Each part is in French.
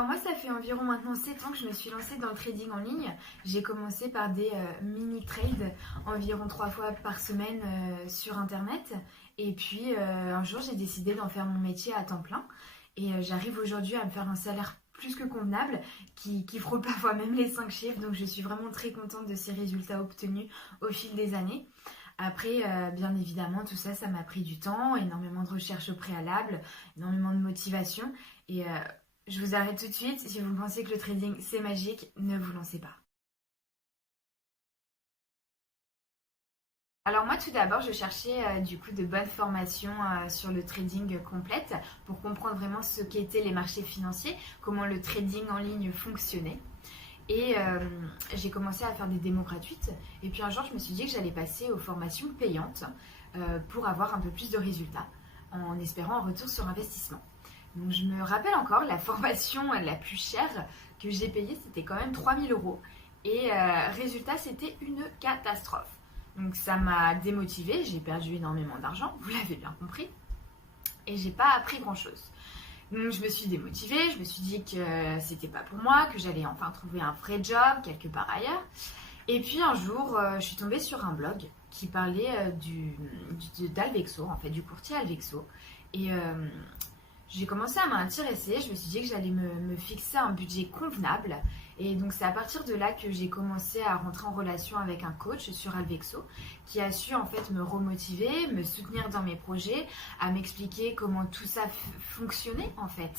Alors moi, ça fait environ maintenant 7 ans que je me suis lancée dans le trading en ligne. J'ai commencé par des mini-trades environ 3 fois par semaine sur Internet. Et puis un jour, j'ai décidé d'en faire mon métier à temps plein. Et j'arrive aujourd'hui à me faire un salaire plus que convenable qui frôle parfois même les 5 chiffres. Donc je suis vraiment très contente de ces résultats obtenus au fil des années. Après, bien évidemment, tout ça, ça m'a pris du temps, énormément de recherches au préalable, énormément de motivation. Et je vous arrête tout de suite. Si vous pensez que le trading c'est magique, ne vous lancez pas. Alors moi tout d'abord je cherchais du coup de bonnes formations sur le trading complète pour comprendre vraiment ce qu'étaient les marchés financiers, comment le trading en ligne fonctionnait. Et j'ai commencé à faire des démos gratuites. Et puis un jour je me suis dit que j'allais passer aux formations payantes pour avoir un peu plus de résultats en espérant un retour sur investissement. Donc je me rappelle encore, la formation la plus chère que j'ai payée, c'était quand même 3 000 euros. Et résultat, c'était une catastrophe. Donc ça m'a démotivée, j'ai perdu énormément d'argent, vous l'avez bien compris, et j'ai pas appris grand-chose. Donc je me suis démotivée, je me suis dit que c'était pas pour moi, que j'allais enfin trouver un vrai job quelque part ailleurs. Et puis un jour, je suis tombée sur un blog qui parlait d'Alvexo, en fait, du courtier Alvexo. Et j'ai commencé à m'intéresser, je me suis dit que j'allais me fixer un budget convenable. Et donc c'est à partir de là que j'ai commencé à rentrer en relation avec un coach sur Alvexo qui a su en fait me remotiver, me soutenir dans mes projets, à m'expliquer comment tout ça fonctionnait en fait.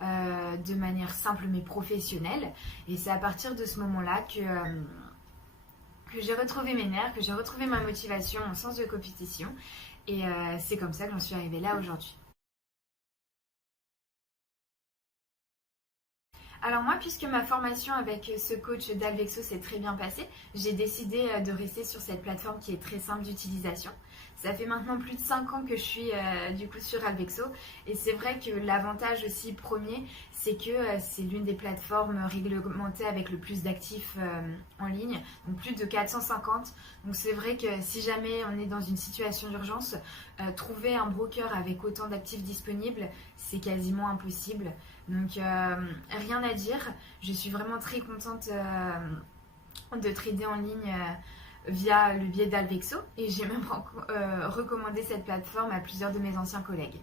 De manière simple mais professionnelle. Et c'est à partir de ce moment-là que j'ai retrouvé mes nerfs, que j'ai retrouvé ma motivation, mon sens de compétition. Et c'est comme ça que j'en suis arrivée là aujourd'hui. Alors moi, puisque ma formation avec ce coach d'Alvexo s'est très bien passée, j'ai décidé de rester sur cette plateforme qui est très simple d'utilisation. Ça fait maintenant plus de 5 ans que je suis du coup sur Alvexo et c'est vrai que l'avantage aussi premier, c'est que c'est l'une des plateformes réglementées avec le plus d'actifs en ligne, donc plus de 450. Donc c'est vrai que si jamais on est dans une situation d'urgence, trouver un broker avec autant d'actifs disponibles, c'est quasiment impossible. Donc rien à dire, je suis vraiment très contente de trader en ligne via le biais d'Alvexo et j'ai même recommandé cette plateforme à plusieurs de mes anciens collègues.